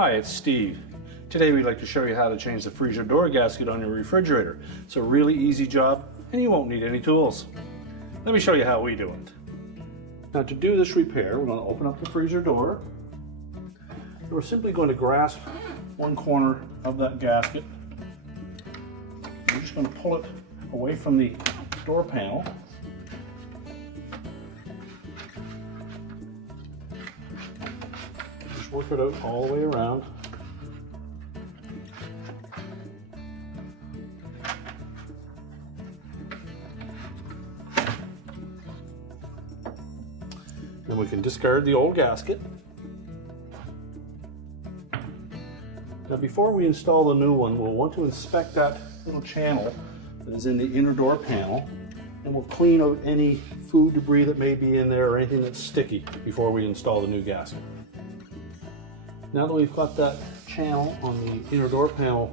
Hi, it's Steve. Today we'd like to show you how to change the freezer door gasket on your refrigerator. It's a really easy job and you won't need any tools. Let me show you how we do it. Now to do this repair, we're going to open up the freezer door. We're simply going to grasp one corner of that gasket. We're just going to pull it away from the door panel. Just work it out all the way around. Then we can discard the old gasket. Now before we install the new one, we'll want to inspect that little channel that is in the inner door panel, and we'll clean out any food debris that may be in there or anything that's sticky before we install the new gasket. Now that we've got that channel on the inner door panel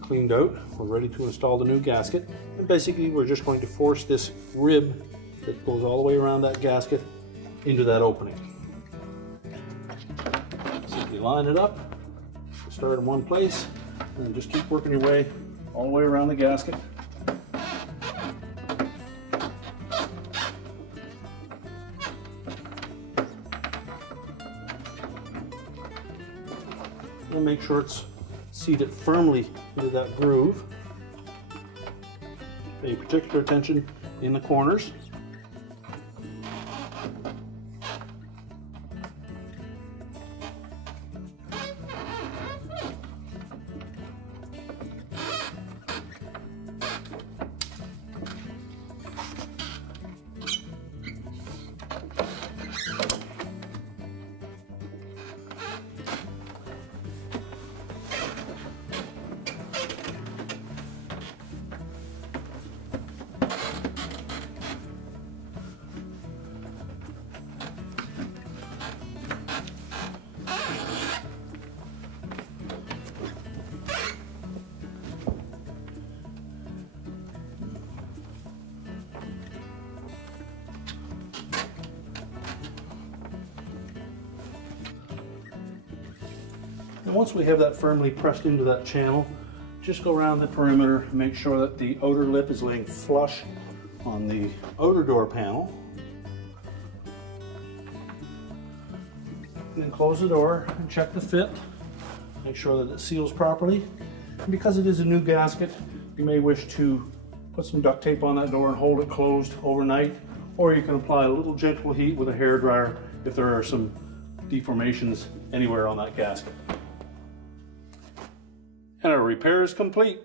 cleaned out, we're ready to install the new gasket. And basically we're just going to force this rib that goes all the way around that gasket into that opening. Simply line it up, start in one place, and then just keep working your way all the way around the gasket. And make sure it's seated firmly into that groove. Pay particular attention in the corners. And once we have that firmly pressed into that channel, just go around the perimeter and make sure that the outer lip is laying flush on the outer door panel. And then close the door and check the fit. Make sure that it seals properly. And because it is a new gasket, you may wish to put some duct tape on that door and hold it closed overnight, or you can apply a little gentle heat with a hairdryer if there are some deformations anywhere on that gasket. And our repair is complete.